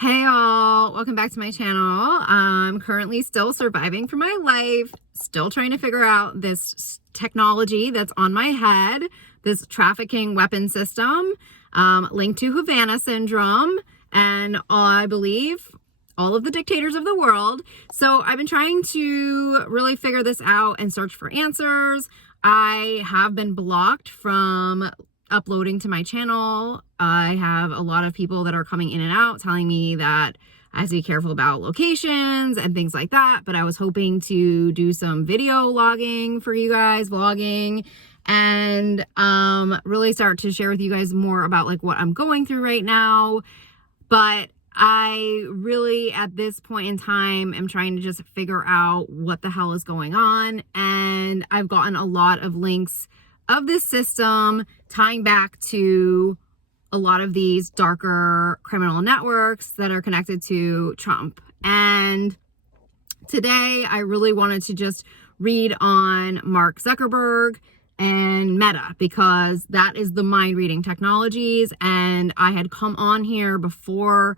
Hey all, welcome back to my channel. I'm currently still surviving for my life, still trying to figure out this technology that's on my head, this trafficking weapon system, linked to Havana syndrome, and I believe all of the dictators of the world. So I've been trying to really figure this out and search for answers. I have been blocked from uploading to my channel. I have a lot of people that are coming in and out telling me that I have to be careful about locations and things like that, but I was hoping to do some video logging for you guys, vlogging, and really start to share with you guys more about like what I'm going through right now. But I really, at this point in time, am trying to just figure out what the hell is going on. And I've gotten a lot of links of this system tying back to a lot of these darker criminal networks that are connected to Trump. And today I really wanted to just read on Mark Zuckerberg and Meta, because that is the mind reading technologies. And I had come on here before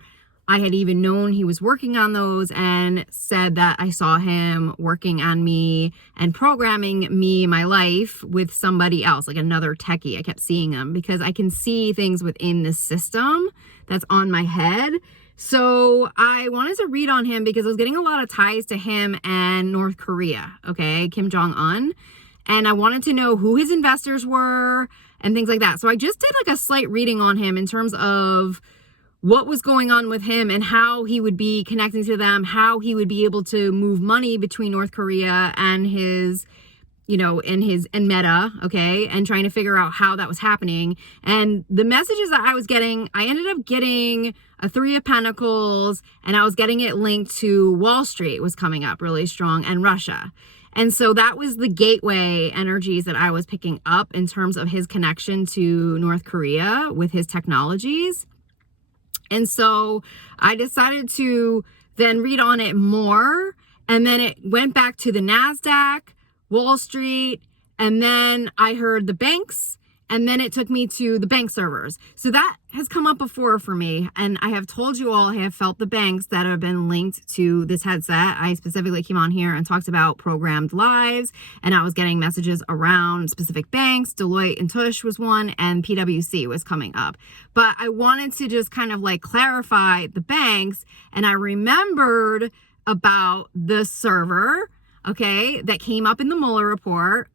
I had even known he was working on those and said that I saw him working on me and programming me, my life, with somebody else, like another techie. I kept seeing them because I can see things within this system that's on my head. So I wanted to read on him because I was getting a lot of ties to him and North Korea, okay, Kim Jong-un. And I wanted to know who his investors were and things like that. So I just did like a slight reading on him in terms of what was going on with him and how he would be connecting to them, how he would be able to move money between North Korea and his, and Meta, okay, and trying to figure out how that was happening. And the messages that I was getting, I ended up getting a Three of Pentacles, and I was getting it linked to Wall Street was coming up really strong, and Russia. And so that was the gateway energies that I was picking up in terms of his connection to North Korea with his technologies. And so I decided to then read on it more. And then it went back to the NASDAQ, Wall Street, and then I heard the banks, and then it took me to the bank servers. So that has come up before for me. And I have told you all, I have felt the banks that have been linked to this headset. I specifically came on here and talked about programmed lives, and I was getting messages around specific banks. Deloitte and Touche was one, and PwC was coming up. But I wanted to just kind of like clarify the banks, and I remembered about the server, okay, that came up in the Mueller report.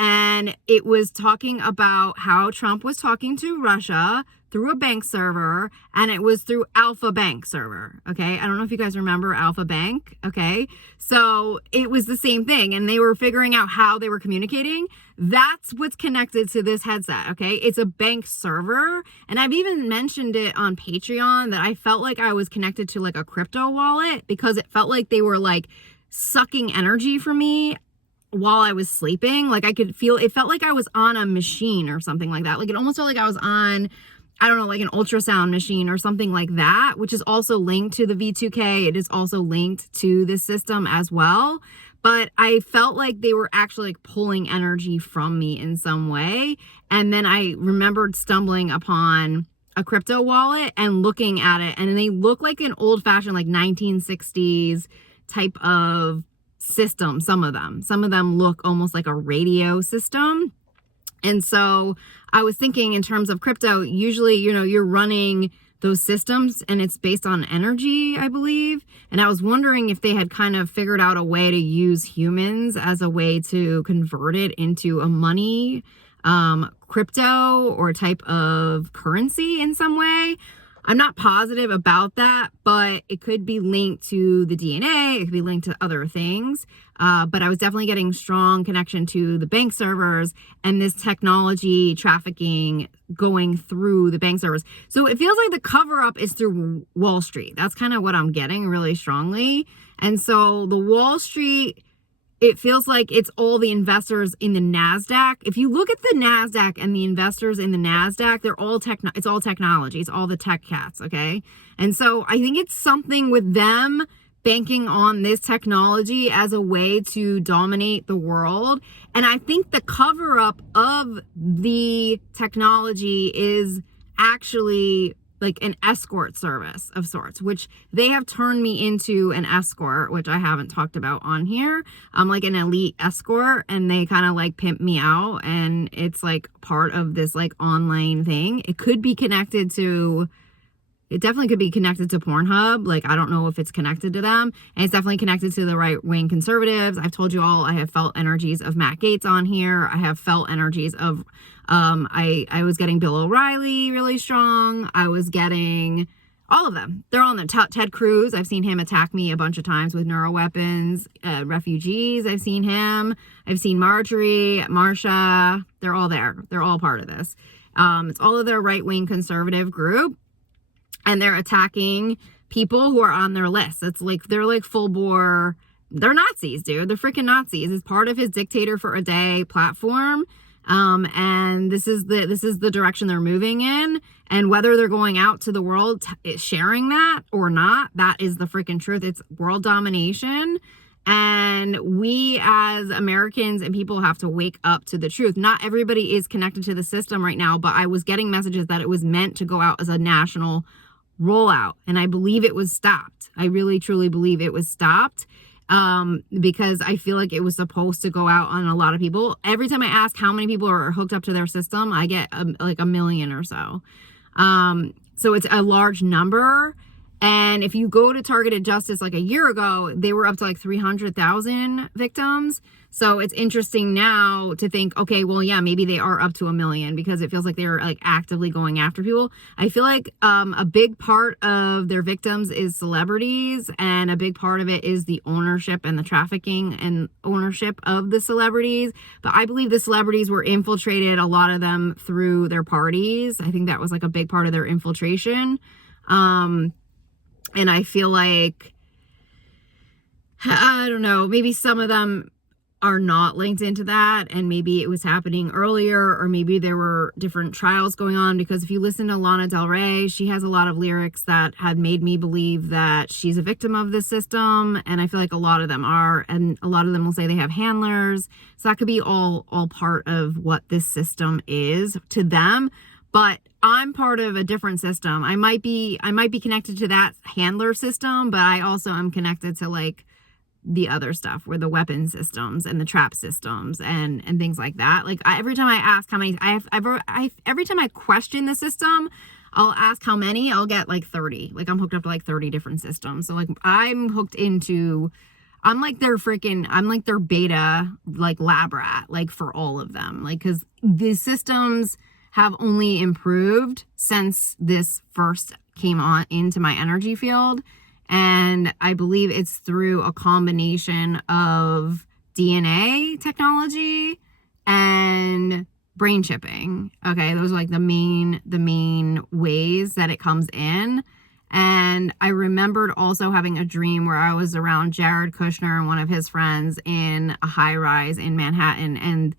And it was talking about how Trump was talking to Russia through a bank server, and it was through Alpha Bank server, okay? I don't know if you guys remember Alpha Bank, okay? So it was the same thing, and they were figuring out how they were communicating. That's what's connected to this headset, okay? It's a bank server, and I've even mentioned it on Patreon that I felt like I was connected to like a crypto wallet because it felt like they were like sucking energy from me while I was sleeping. Like I could feel, it felt like I was on a machine or something like that. Like it almost felt like I was on, I don't know, like an ultrasound machine or something like that, which is also linked to the V2K. It is also linked to this system as well. But I felt like they were actually like pulling energy from me in some way. And then I remembered stumbling upon a crypto wallet and looking at it, and they look like an old fashioned like 1960s type of system. Some of them look almost like a radio system. And so I was thinking in terms of crypto, usually, you're running those systems and it's based on energy, I believe. And I was wondering if they had kind of figured out a way to use humans as a way to convert it into a money, crypto or type of currency in some way. I'm not positive about that, but it could be linked to the DNA. It could be linked to other things. But I was definitely getting strong connection to the bank servers and this technology trafficking going through the bank servers. So it feels like the cover up is through Wall Street. That's kind of what I'm getting really strongly. And so the Wall Street, it feels like it's all the investors in the NASDAQ. If you look at the NASDAQ and the investors in the NASDAQ, they're all it's all technology. It's all the tech cats, okay? And so I think it's something with them banking on this technology as a way to dominate the world. And I think the cover up of the technology is actually like an escort service of sorts, which they have turned me into an escort, which I haven't talked about on here. I'm like an elite escort, and they kind of like pimp me out, and it's like part of this like online thing. It definitely could be connected to Pornhub. Like, I don't know if it's connected to them. And it's definitely connected to the right-wing conservatives. I've told you all, I have felt energies of Matt Gaetz on here. I have felt energies of, I was getting Bill O'Reilly really strong. I was getting all of them. They're all in the Ted Cruz. I've seen him attack me a bunch of times with neuroweapons. Refugees, I've seen him. I've seen Marjorie, Marsha. They're all there. They're all part of this. It's all of their right-wing conservative group. And they're attacking people who are on their list. It's like, they're like full bore, they're Nazis, dude. They're freaking Nazis. It's part of his Dictator for a Day platform. And this is the direction they're moving in. And whether they're going out to the world sharing that or not, that is the freaking truth. It's world domination. And we as Americans and people have to wake up to the truth. Not everybody is connected to the system right now, but I was getting messages that it was meant to go out as a national rollout, and I believe it was stopped. I really truly believe it was stopped, because I feel like it was supposed to go out on a lot of people. Every time I ask how many people are hooked up to their system, I get like 1 million or so. So it's a large number. And if you go to Targeted Justice like a year ago, they were up to like 300,000 victims. So it's interesting now to think, okay, well, yeah, maybe they are up to 1 million, because it feels like they're like actively going after people. I feel like a big part of their victims is celebrities, and a big part of it is the ownership and the trafficking and ownership of the celebrities. But I believe the celebrities were infiltrated, a lot of them, through their parties. I think that was like a big part of their infiltration. And I feel like, I don't know, maybe some of them are not linked into that, and maybe it was happening earlier, or maybe there were different trials going on. Because if you listen to Lana Del Rey, she has a lot of lyrics that had made me believe that she's a victim of this system, and I feel like a lot of them are, and a lot of them will say they have handlers. So that could be all part of what this system is to them. But I'm part of a different system. I might be connected to that handler system, but I also am connected to like the other stuff, where the weapon systems and the trap systems and things like that. Like every time I ask how many, every time I question the system, I'll ask how many, I'll get like 30. Like I'm hooked up to like 30 different systems. So like I'm like their beta, like lab rat, like for all of them. Like, cause the systems have only improved since this first came on into my energy field. And I believe it's through a combination of DNA technology and brain chipping. Okay, those are like the main ways that it comes in. And I remembered also having a dream where I was around Jared Kushner and one of his friends in a high rise in Manhattan, and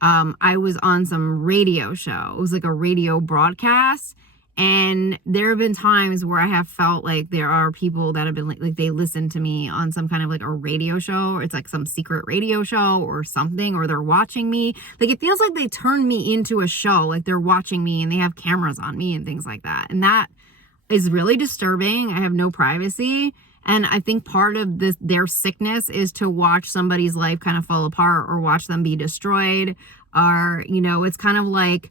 I was on some radio show. It was like a radio broadcast. And there have been times where I have felt like there are people that have been like they listen to me on some kind of like a radio show, or it's like some secret radio show or something, or they're watching me. Like it feels like they turned me into a show, like they're watching me and they have cameras on me and things like that. And that is really disturbing. I have no privacy. And I think part of their sickness is to watch somebody's life kind of fall apart, or watch them be destroyed, or, you know, it's kind of like,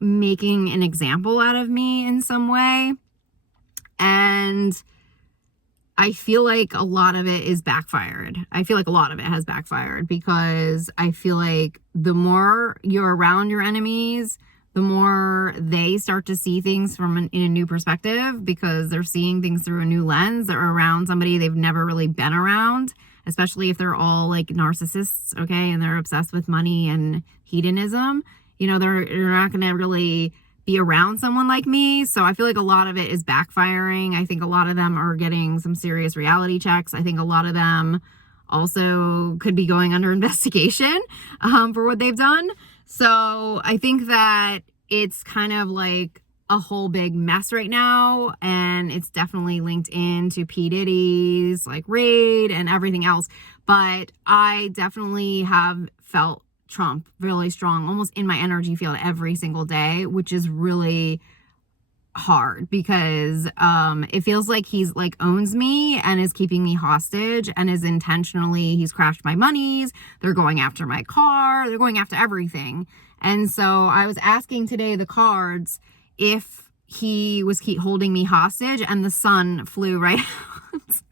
making an example out of me in some way. And I feel like a lot of it is backfired. I feel like a lot of it has backfired, because I feel like the more you're around your enemies, the more they start to see things in a new perspective, because they're seeing things through a new lens. They're around somebody they've never really been around, especially if they're all like narcissists, okay, and they're obsessed with money and hedonism. You know, they're not going to really be around someone like me. So I feel like a lot of it is backfiring. I think a lot of them are getting some serious reality checks. I think a lot of them also could be going under investigation for what they've done. So I think that it's kind of like a whole big mess right now. And it's definitely linked into P. Diddy's like raid and everything else. But I definitely have felt Trump really strong, almost in my energy field every single day, which is really hard because it feels like he's like owns me and is keeping me hostage and is intentionally, he's crashed my monies, they're going after my car, they're going after everything. And so I was asking today the cards if he was keep holding me hostage, and the sun flew right out,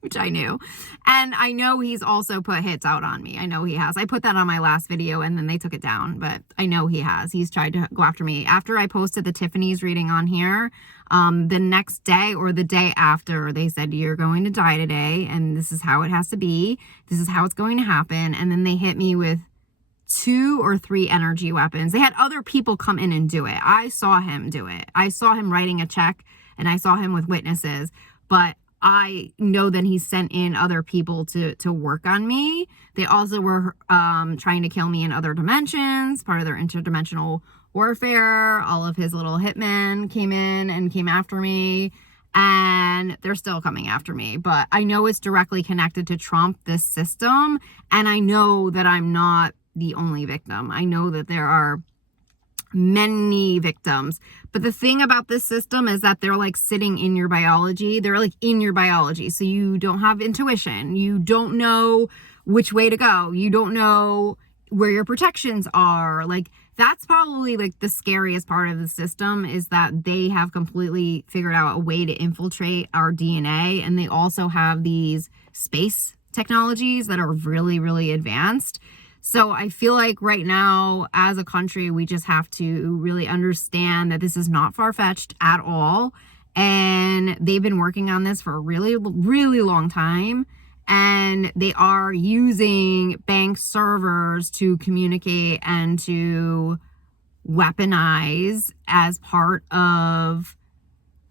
which I knew. And I know he's also put hits out on me. I know he has. I put that on my last video and then they took it down, but I know he has. He's tried to go after me. After I posted the Tiffany's reading on here, the next day or the day after, they said, you're going to die today and this is how it has to be. This is how it's going to happen. And then they hit me with 2 or 3 energy weapons. They had other people come in and do it. I saw him do it. I saw him writing a check and I saw him with witnesses, but I know that he sent in other people to work on me. They also were trying to kill me in other dimensions, part of their interdimensional warfare. All of his little hitmen came in and came after me, and they're still coming after me. But I know it's directly connected to Trump, this system, and I know that I'm not the only victim. I know that there are many victims. But the thing about this system is that they're like sitting in your biology. They're like in your biology. So you don't have intuition. You don't know which way to go. You don't know where your protections are. Like, that's probably like the scariest part of the system, is that they have completely figured out a way to infiltrate our DNA. And they also have these space technologies that are really, really advanced. So I feel like right now, as a country, we just have to really understand that this is not far-fetched at all. And they've been working on this for a really, really long time. And they are using bank servers to communicate and to weaponize as part of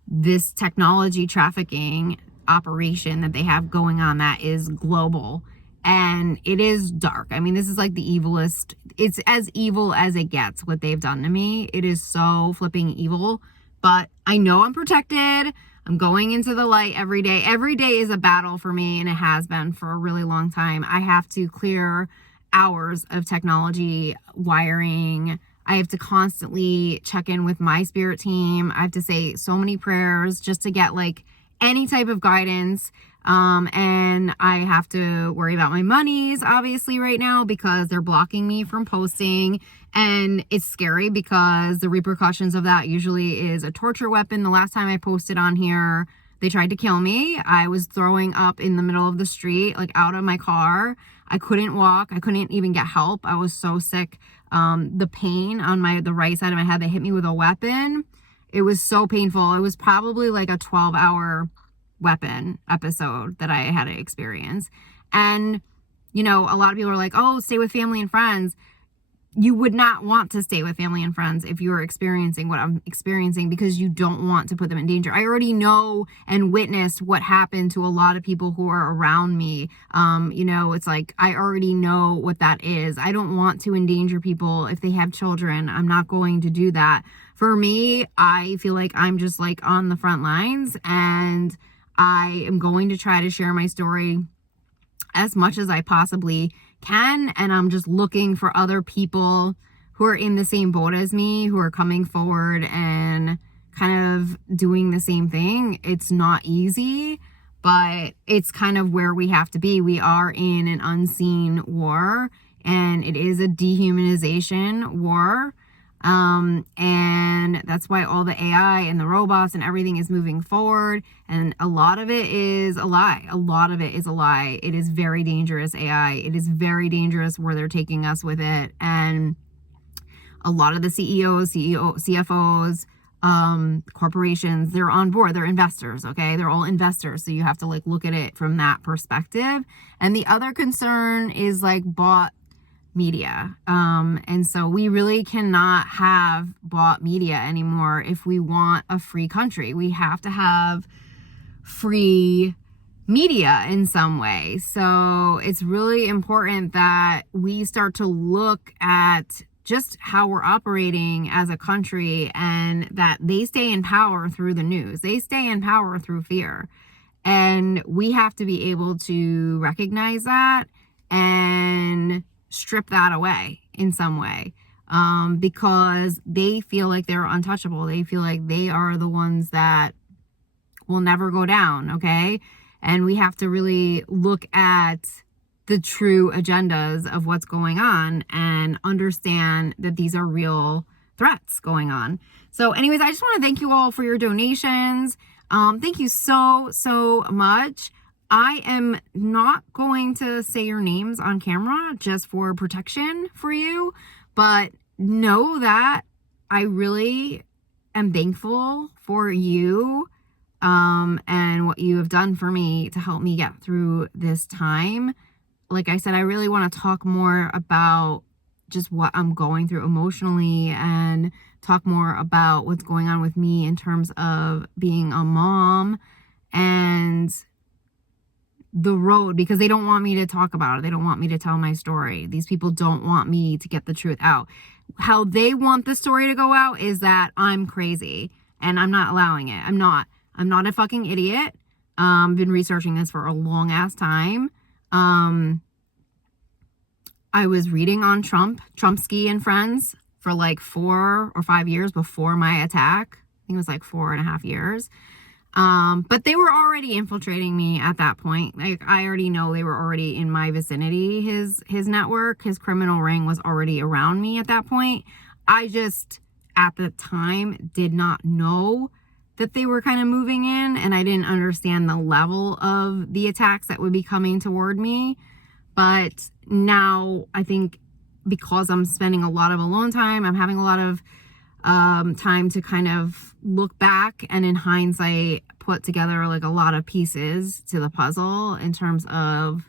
this technology trafficking operation that they have going on that is global. And it is dark. I mean, this is like the evilest. It's as evil as it gets, what they've done to me. It is so flipping evil. But I know I'm protected. I'm going into the light every day. Every day is a battle for me, and it has been for a really long time. I have to clear hours of technology wiring. I have to constantly check in with my spirit team. I have to say so many prayers just to get like any type of guidance. And I have to worry about my monies, obviously, right now, because they're blocking me from posting. And it's scary because the repercussions of that usually is a torture weapon. The last time I posted on here, they tried to kill me. I was throwing up in the middle of the street, like out of my car. I couldn't walk. I couldn't even get help. I was so sick. The pain on the right side of my head, they hit me with a weapon. It was so painful. It was probably like a 12-hour weapon episode that I had to experience. And, you know, a lot of people are like, oh, stay with family and friends. You would not want to stay with family and friends if you were experiencing what I'm experiencing, because you don't want to put them in danger. I already know and witnessed what happened to a lot of people who are around me. You know, it's like, I already know what that is. I don't want to endanger people if they have children. I'm not going to do that. For me, I feel like I'm just like on the front lines, and I am going to try to share my story as much as I possibly can. And I'm just looking for other people who are in the same boat as me, who are coming forward and kind of doing the same thing. It's not easy, but it's kind of where we have to be. We are in an unseen war, and it is a dehumanization war. And that's why all the AI and the robots and everything is moving forward. And a lot of it is a lie. A lot of it is a lie. It is very dangerous AI. It is very dangerous where they're taking us with it. And a lot of the CFOs, corporations, they're on board. They're investors. Okay. They're all investors. So you have to like look at it from that perspective. And the other concern is like bought media. And so we really cannot have bought media anymore if we want a free country. We have to have free media in some way. So it's really important that we start to look at just how we're operating as a country, and that they stay in power through the news. They stay in power through fear. And we have to be able to recognize that and strip that away in some way. because they feel like they're untouchable. They feel like they are the ones that will never go down, okay? And we have to really look at the true agendas of what's going on and understand that these are real threats going on. So anyways, I just want to thank you all for your donations. Thank you so much. I am not going to say your names on camera just for protection for you, but know that I really am thankful for you and what you have done for me to help me get through this time. Like I said, I really want to talk more about just what I'm going through emotionally and talk more about what's going on with me in terms of being a mom and the road, because they don't want me to talk about it. They don't want me to tell my story. These people don't want me to get the truth out. How they want the story to go out is that I'm crazy and I'm not allowing it. I'm not a fucking idiot. Been researching this for a long ass time. I was reading on Trumpsky and Friends for like 4 or 5 years before my attack. I think it was like 4.5 years. But they were already infiltrating me at that point. Like, I already know they were already in my vicinity. His network, his criminal ring was already around me at that point. I just, at the time, did not know that they were kind of moving in, and I didn't understand the level of the attacks that would be coming toward me. But now I think because I'm spending a lot of alone time, I'm having a lot of time to kind of look back and in hindsight put together like a lot of pieces to the puzzle in terms of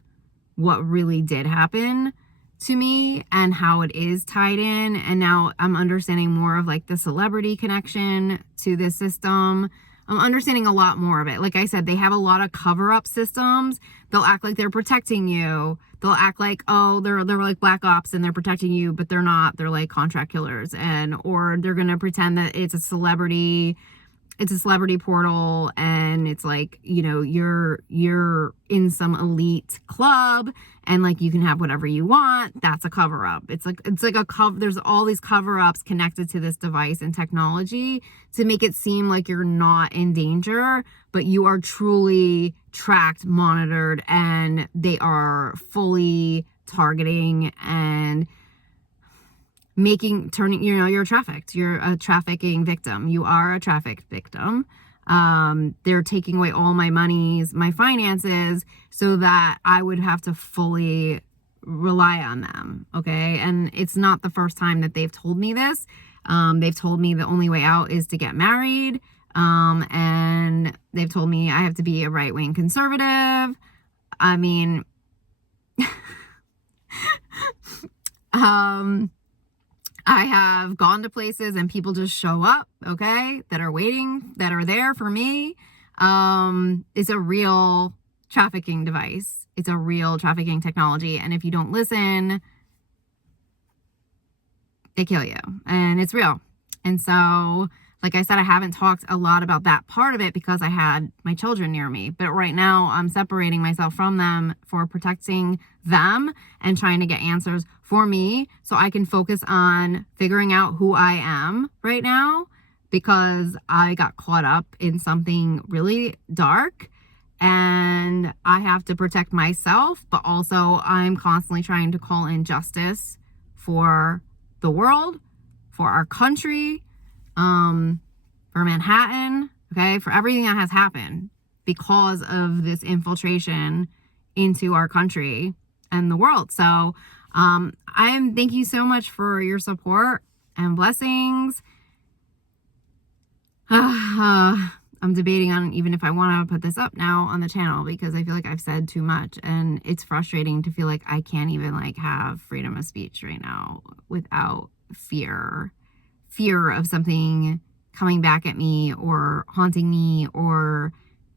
what really did happen to me and how it is tied in. And now I'm understanding more of like the celebrity connection to this system. I'm understanding a lot more of it. Like I said, they have a lot of cover-up systems. They'll act like they're protecting you. They'll act like, oh, they're like black ops and they're protecting you, but they're not. They're like contract killers. Or they're going to pretend that it's a celebrity portal and it's like, you know, you're in some elite club and like you can have whatever you want. That's a cover up. It's like a cover. There's all these cover ups connected to this device and technology to make it seem like you're not in danger, but you are truly tracked, monitored, and they are fully targeting and turning, you know, you're trafficked. You're a trafficking victim. You are a trafficked victim. They're taking away all my monies, my finances, so that I would have to fully rely on them. Okay. And it's not the first time that they've told me this. They've told me the only way out is to get married. And they've told me I have to be a right-wing conservative. I mean, I have gone to places and people just show up, okay, that are waiting, that are there for me. It's a real trafficking device. It's a real trafficking technology. And if you don't listen, they kill you. And it's real. And so, like I said, I haven't talked a lot about that part of it because I had my children near me. But right now I'm separating myself from them for protecting them and trying to get answers for me so I can focus on figuring out who I am right now, because I got caught up in something really dark and I have to protect myself, but also I'm constantly trying to call in justice for the world, for our country, for Manhattan, okay, for everything that has happened because of this infiltration into our country and the world. So thank you so much for your support and blessings. I'm debating on even if I want to put this up now on the channel because I feel like I've said too much, and it's frustrating to feel like I can't even like have freedom of speech right now without fear of something coming back at me or haunting me or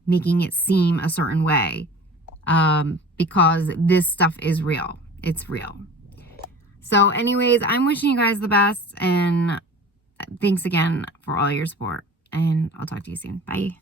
making it seem a certain way, because this stuff is real. It's real. So anyways, I'm wishing you guys the best, and thanks again for all your support, and I'll talk to you soon. Bye.